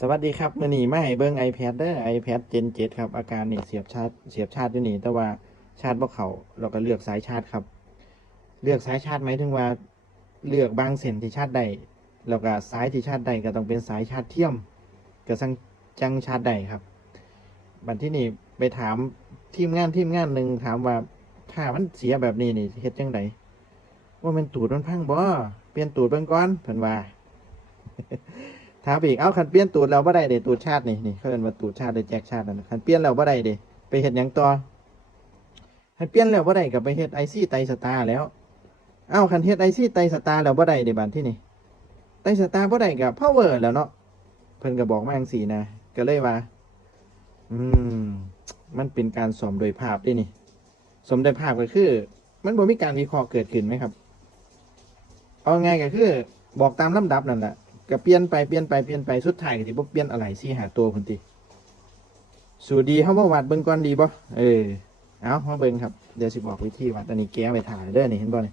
สวัสดีครับมื่อนี้มาให้เบิ่ง iPad เด้อ iPad Gen 7 ครับ อาการนี่เสียบชาร์จเสียบชาร์จอยู่นี่ แต่ว่าชาร์จบ่เขาเราก็เลือกสายชาร์จครับ เลือกสายชาร์จหมถึงว่าเลือกบางเส้นที่ชาร์จได้แล้วก็สายที่ชาร์จได้ก็ต้องเป็นสายชาร์จเทียมก็สังจังชาร์จได้ครับ บัดที่นี่ไปถามทีมงานทีมงานหนึ่งถามว่าถ้ามันเสียแบบนี้นี่เฮ็ดจังไดว่ามันตูดมันพังบ่เปลี่ยนตูดเบิ่งก่อนเพิ่นว่า ถามอีกเอ้าคันเปลี่ยนตูดเราบ่ได้เดตูดชาตินี่นี่เขาเอิ้นว่าตูดชาติหรือแจกชาตินั่นน่ะคันเปลี่ยนแล้วบ่ได้เดไปเฮ็ดหยังต่อคันเปลี่ยนแล้วบ่ได้ก็ไปเฮ็ดไอซี่ไตสตาร์แล้วเอ้าคันเฮ็ดไอซี่ไตสตาร์แล้วบ่ได้เด้บัดที่นี่ไตสตาร์บ่ได้ก็พาวเวอร์แล้วเนาะเพิ่นก็บอกมาจังซี่นะก็เลยว่า อืม มันเป็นการสมโดยภาพด้นี่สมโดยภาพก็คือ มันบ่มีการวิเคราะห์เกิดขึ้นไหมครับ เอาง่ายก็คือ บอกตามลำดับนั่นแหละ ก็เปลี่ยนไปเปลี่ยนไปเปลี่ยนไปสุดท้ายก็สิบ่เปลี่ยนอะไรสิหาตัวพุ่นติสูตรดีเฮาบ่วัดเบิ่งก่อนดีบ่เออเอามาเบิ่งครับเดี๋ยวสิบอกวิธีวัดอันนี้แก้ไว้ถ่ายเด้อนี่เห็นบ่นี่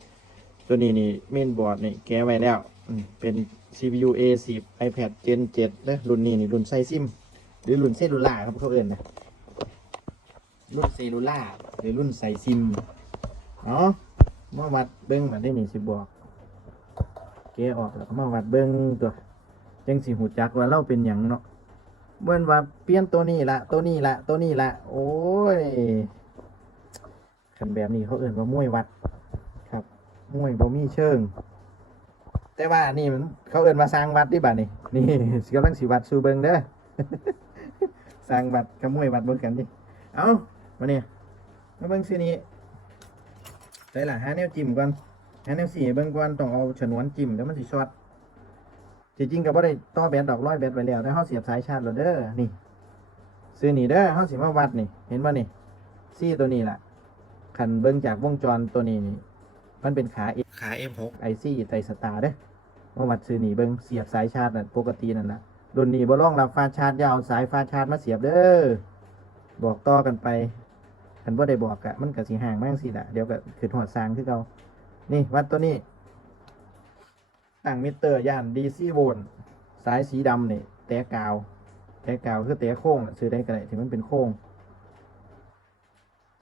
ตัวนี้นี่เมนบอร์ดนี่แก้ไว้แล้วอืเป็น CPU A10 iPad Gen 7เด้อรุ่นนี้นี่รุ่นไซซิม หรือรุ่นเซลลูล่าครับเขาเอิ้นนะรุ่นเซลลูล่าหรือรุ่นไซซิมเนาะมาวัดเบิ่งมาได้นี่สิบอกะออกแล้วก็มาวัดเบิ้งตัวจังสิหูจักว่าเราเป็นหยังเนาะเบิ่นว่าเปลี่ยนตัวนี้ละตัวนี้ละตัวนี้ละโอ้ยคันแบบนี้เขาเอื่นว่ามวยวัดครับมวยบ่มีเชิง แต่ว่านี่มันเขาเอื่นมาสร้างวัดดิบ่านี่นี่กำลังสิวัดสู่เบิ่งเด้อสร้างวัดกับมวยวัดเบิ่งกันดิเอามาเนี่ยมาเบิ่งสินี้ใส่ละหาแนวจิ้มก่อน อันนี้สี่เบื้องก่อนต้องเอาฉนวนจิ้มแล้วมันสิช็อตจริงๆก็บ่ได้ต่อแบตดอกร้อยแบตไปแล้วแต่เฮาเสียบสายชาร์จแล้วเด้อนี่ ซื้อนี่เด้อเฮาสิมาวัดนี่ เห็นบ่นี่ซี่ตัวนี้ล่ะคันเบิ่งจากวงจรตัวนี้นี่มันเป็นขาขา M6 IC ไตรสตาร์เด้อมาวัดซื้อนี่เบิ่งเสียบสายชาร์จนั่นปกตินั่นล่ะรุ่นนี้บ่รองรับฟ้าชาร์จอยาวสายฟ้าชาร์จมาเสียบเด้อบอกต่อกันไปคันบ่ได้บอกกะมันก็สิห่างมากสิล่ะเดี๋ยวก็คือหอดสร้างคือเก่า นี่วัดตัวนี้ตั้งมิเตอร์ย่าน DC โวลต์สายสีดำนี่แตะกาว แตะกาวคือแตะโค้งซื้อได้ก็ได้ที่มันเป็นโค้ง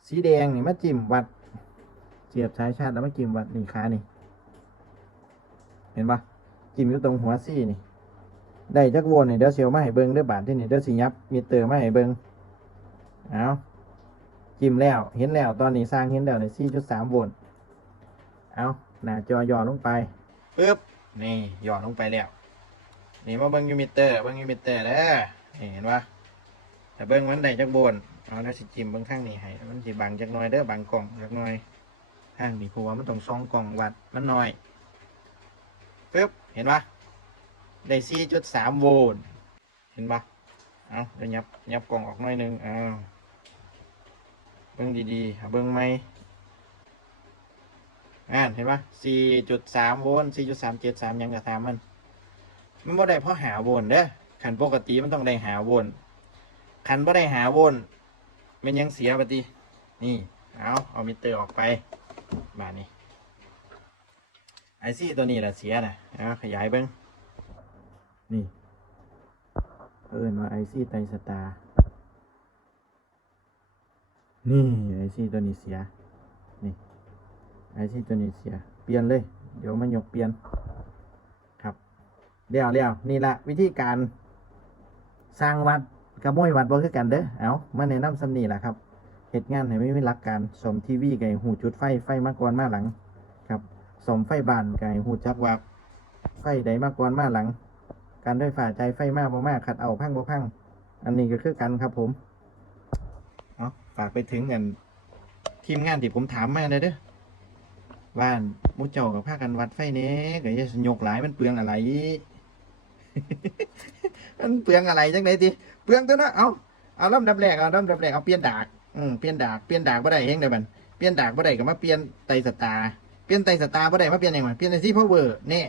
สีแดงนี่มาจิ้มวัดเสียบสายชาร์จแล้วมาจิ้มวัดนี่ขานี่ เห็นปะจิ้มอยู่ตรงหัวซี่นี่ ได้จักโวลต์นี่เดี๋ยวเสียวมาให้เบิ้งเด้อบาทที่นี่เดี๋ยวสิยับมิเตอร์มาให้เบิ้งเอาจิ้มแล้วเห็นแล้วตอนนี้สร้างเห็นแล้วใน4.3โวลต์ เอาหน้าจอหย่อนลงไปปึ๊บนี่หย่อนลงไปแล้วนี่มาเบิ้งยูมิเตอร์เบิ้งยูมิเตอร์เด้อนี่เห็นปะแต่เบิ้งมันได้จักบนเอาแล้วสิจิ้มเบิ้งข้างนี้ให้มันสิบังจักหน่อยเด้อบังกล่องจักหน่อยข้างนี้เพราะว่ามันต้องซองกล่องวัดมันหน่อยปึ๊บเห็นปะได้4.3โวลต์เห็นปะเอาเดี๋ยวยับยับกล่องออกหน่อยนึงเอาเบิ้งดีๆเบิ้งไหม อ่านเห็นปะ4.3โวลต์4.373ยังกระตามมัน มันบ่ได้เพราะหาโวลต์เด้อขันปกติมันต้องได้หาโวลต์ขันบ่ได้หาโวลต์มันยังเสียปฏินี่ เอาเอามิเตอร์ออกไปบานี้ไอซี่ตัวนี้แหละเสียนะเอาขยายเบิ้งนี่เอิ้นว่าไอซี่ไตสตาร์นี่ไอซี่ตัวนี้เสีย นี่ ไอซีตัวนี้เสีย เปลี่ยนเลย เดี๋ยวมันยกเปลี่ยน ครับเดี๋ยวเดี๋ยวนี่ละวิธีการ สร้างวัดกระโมยวัดบ่คือกันเด้อ เอามาแนะนำสำนีแหละครับเหตุงานให้ไม่มีหลักการสมทีวีไก่หูจุดไฟไฟมาก่อนมาหลัง ครับสมไฟบานไก่หูจักว่าไฟใดมาก่อนมาหลัง การด้วยฝ่าใจไฟมากบ่มากขัดเอาพังบ่พังอันนี้ก็คือกันครับผม เอาฝากไปถึงกันทีมงานที่ผมถามมาเลยเด้อ บ้านมุเจ้ากับผ้ากันวัดไฟเนี้ก็จะยกหลายมันเปลืองอะไร มันเปลืองอะไรจังไดติเปลืองตัวนะเอาเอาลำดับแรกเอาลำดับแรกเอาเปลี่ยนดากอืมเปลี่ยนดากเปลี่ยนดากบ่ได้เฮงเด้อบันเปลี่ยนดากบ่ได้ก็มาเปลี่ยนไตสตาเปลี่ยนไตสตาร์บ่ได้มาเปลี่ยนหยังมันเปลี่ยนไอซี่พาวเวอร์แน่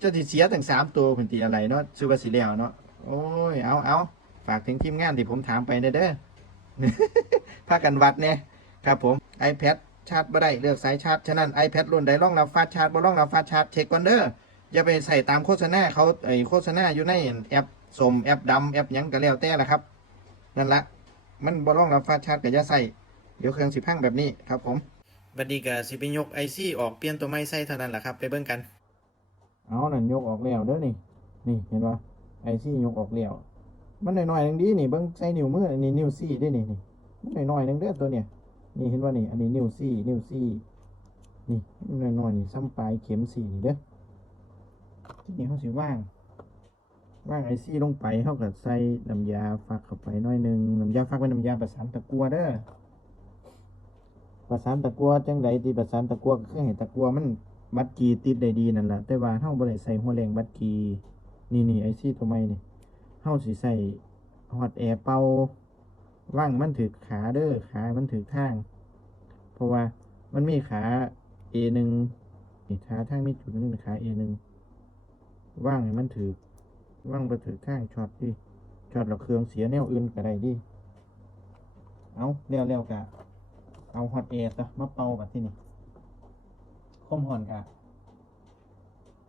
จ้าที่เสียถึงสามตัวเพิ่นติอะไรเนาะชื่อว่าสิแล้วเนาะโอ้ยเอาเอาฝากถึงทีมงานที่ผมถามไปเด้อเด้อผ้ากันวัดเนี่ยครับผม iPad ชาร์จบ่ได้เลือกสายชาร์จฉะนั้น iPad รุ่นใดรองรับฟาสต์ชาร์จบ่รองรับฟาสต์ชาร์จเช็คก่อนเด้ออย่าไปใส่ตามโฆษณาเขาไอ้โฆษณาอยู่ในแอปสมแอปดำแอปหยังก็แล้วแต่ละครับ นั่นละมันบ่รองรับฟาสต์ชาร์จก็อย่าใส่เดี๋ยวเครื่องสิพังแบบนี้ครับผมบัดนี้ก็สิไปยกไอซีออกเปลี่ยนตัวไม้ใส่เท่านั้นแหละครับ ไปเบิ่งกันเอานั่นยกออกแล้วเด้อนี่ นี่เห็นป่ไอซียกออกแล้วมันหน่อยๆนึงดีนี่เบิ่งใส่นิ้วมืออันนี้นิ้วซี่ได้นี่นี่มันหน่อยๆนึงเด้อตัวเนี่ย นี่เห็นว่านี่ อันนี้นิ้วซี่ นิ้วซี่ นี่นหน่อยๆนี่ซ้ำปลายเข็มสี่นี่เด้อที่นี่เขาสิว่าง ว่างไอซี่ลงไปเขากับใส่น้ำยาฟักเข้าไปน่อยหนึงน้ำยาฟักเป็นน้ำยาประสานตะกัวเด้อประสานตะกัวจังไดที่ประสานตะกัวก็คือให้ตะกัวมันบัดกีติดได้ดีนั่นแหละแต่ว่าเฮาบ่ได้ใส่หัวแรงบัดกีนี่นี่ไอซี่ตัวใหม่นี่เฮาสิใส่ฮอตแอร์เป่า ว่างมันถือขาเด้อขา มันถือทาง เพราะว่ามันมีขา A หนึ่งขาทางมีจุดหนึงขา A หนึ่งว่างมันถือว่างไปถือข้างช็อตดิช็อตเราเครื่องเสียแนวอื่นก็ได้ดิเอาเร็วเร็วๆกะเอาฮอตเอร์มาเป่าแบบที่นี่คมหอนกะ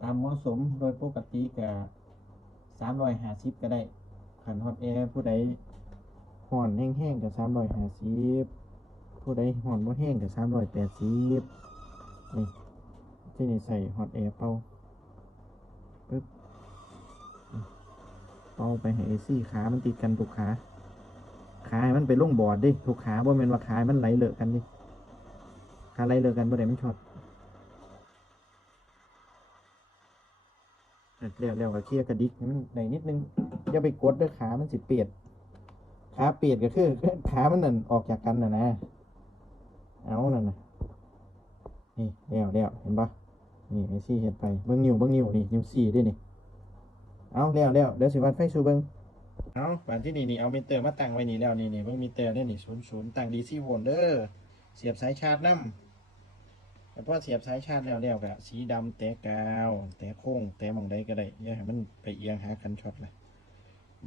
ตามเหมาะสมโดยปกติกะสามร้อยห้าสิบก็ได้ขันฮอตแอร์ผู้ใด ห่อนแห้งๆกับสามร้อยห้าสิบผู้ใดห่อนบ่แห้งกับสามร้อยแปดสิบนี่ที่นี่ใส่ฮอตแอร์เป่าปึ๊บเป่าไปให้เอซี่ขา มันติดกันทุกขาขาให้มันไปล่งบอร์ดดิทุกขาบ่แม่นว่าขามันไหลเลอะกันดิขาไหลเลอะกันบ่ได้มันช็อตเร็วเร็วๆก็เคลียร์กระดิกให้มันได้นิดนึงอย่าไปกดเด้วยขามันสิเปียด ขาเปียดก็คือขามันนั่นออกจากกันน่ะนะ เอานั่นนะนี่เร็วเร็วเห็นปะนี่ไอซี่เห็นไปเบิ้งนิ้วเบิ้งนิ้วนี่นิ้วสี่ด้วยนี่ เอาแล้วแล้วเดี๋ยวสิวัดไฟสูเบิงเอาบานที่นี่นี่เอามิเตอร์มาตั้งไว้นี่แล้วนี่นี่เบิ่งมิเตอร์เนี่ยนี่ศูนย์ศูนย์ตั้งดีซีโวลต์เด้อเสียบสายชาร์จน้ำแต่พอเสียบสายชาร์จแล้วแล้วกะสีดำแตะกาวแตะโค้งแตะหมองใดก็ได้อย่าให้มันไปเอียงหากันช็อตเลย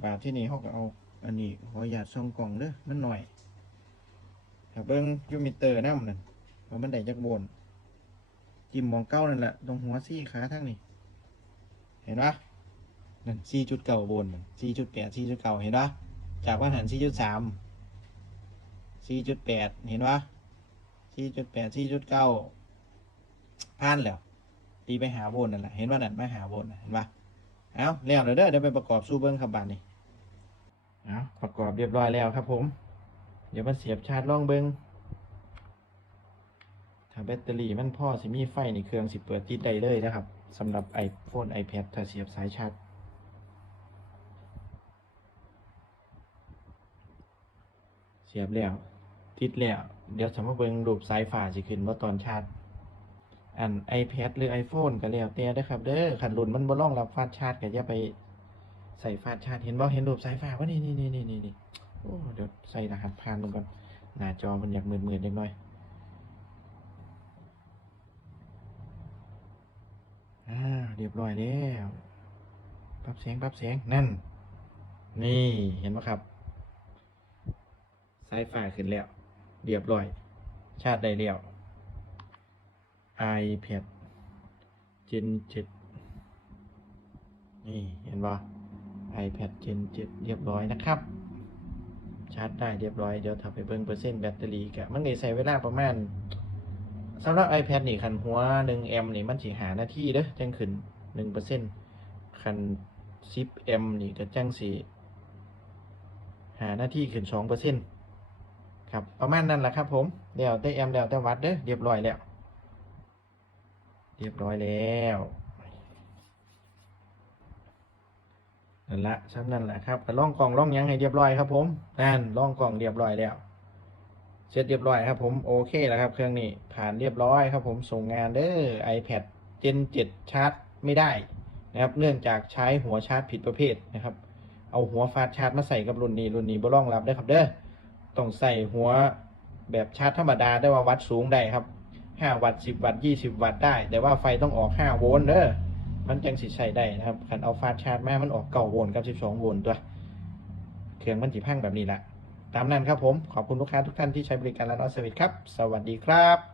บาทที่นี่เขาก็เอา อันนี้ขอหยาดซองกล่องเด้อมันหน่อยถ้าเบิ่งยูมิเตอร์น้ำนั่นว่ามันได้จักโวลต์จิ้มมองเก้านั่นแหละตรงหัวซี่ขาทั้งนี้ เห็นปะนั่นสี่จุดเก่าบนสี่จุดแปดสี่จุดเก่าเห็นปะจากว่าหันสี่จุดสามสี่จุดแปดเห็นปะสี่จุดแปดสี่จุดเก้าผ่านแล้วตีไปหาบนนั่นแหละเห็นว่านั่นมาหาบนเห็นปะเอาแล้วเดี๋ยวเด้อเดี๋ยวไปประกอบสู้เบิ้งครับบานนี้ เอาประกอบเรียบร้อยแล้วครับผม เดี๋ยวมาเสียบชาร์จล่องเบิ้งถ้าแบตเตอรี่มันพอสิมีไฟในเครื่องสิเปิดติดได้เลยนะครับสำหรับ iPhone iPad ถ้าเสียบสายชาร์จเสียบแล้ว ติดแล้ว เดี๋ยวสมมติเบิงรูปสายฟ้าสิขึ้นว่าตอนชาร์จอัน iPad หรือ iPhone ก็แล้วแต่เด้ครับเด้อขันรุ่นมันบ่รองรับฟาสต์ชาร์จก็อย่าไป ใส่ฟาสต์ชาร์จเห็นบ่เห็นรูปสายฟ้าว่านี่นี่นี่นี่นี่นี่โอ้เดี๋ยวใส่รหัสผ่านลงก่อนหน้าจอมันอยากมืดๆเล็กน้อยอ่าเรียบร้อยแล้วปรับเสียงปรับเสียงนั่น นี่เห็นไหมครับสายฟ้าขึ้นแล้ว เรียบร้อย ชาร์จได้แล้ว iPad Gen 7นี่ เห็นป่ะ iPad Gen 7 เรียบร้อยนะครับ ชาร์จได้เรียบร้อย เดี๋ยวถ้าไปเบิ่งเปอร์เซ็นต์แบตเตอรี่กะมันก็ใช้เวลาประมาณสำหรับ iPad นี่คันหัว1แอมป์นี่มันสิหานาทีเด้อจังขึ้น1%คัน10แอมป์นี่ก็จังสิหานาทีขึ้น2%ครับประมาณนั้นแหละครับผมเดี๋ยวได้แอมป์แล้วแต่วัดเด้อเรียบร้อยแล้ว เรียบร้อยแล้ว นั่นละซ้ำนั่นแหละครับแต่ล่องกล่องล่องยังให้เรียบร้อยครับ ผมนั่นล่องกล่องเรียบร้อยแล้วเสร็จเรียบร้อยครับ ผมโอเคแล้วครับ เครื่องนี้ผ่านเรียบร้อยครับ ผมส่งงานเด้อ iPad Gen 7ชาร์จไม่ได้นะครับ เนื่องจากใช้หัวชาร์จผิดประเภทนะครับ เอาหัวฟาสชาร์จมาใส่กับรุ่นนี้รุ่นนี้บ่รองรับได้ครับเด้อต้องใส่หัวแบบชาร์จธรรมดาได้ว่าวัดสูงได้ครับ5วัตต์10วัตต์20 วัตต์ได้ แต่ว่าไฟต้องออก5โวลต์เด้อ มันจังสิใช้ได้นะครับคันเอาฟาสชาร์จมามันออก9โวลต์กับ12โวลต์ตัว เครื่องมันจีพังแบบนี้ละตามนั้นครับผม ขอบคุณลูกค้าทุกท่านที่ใช้บริการร้านออสเวิตครับ สวัสดีครับ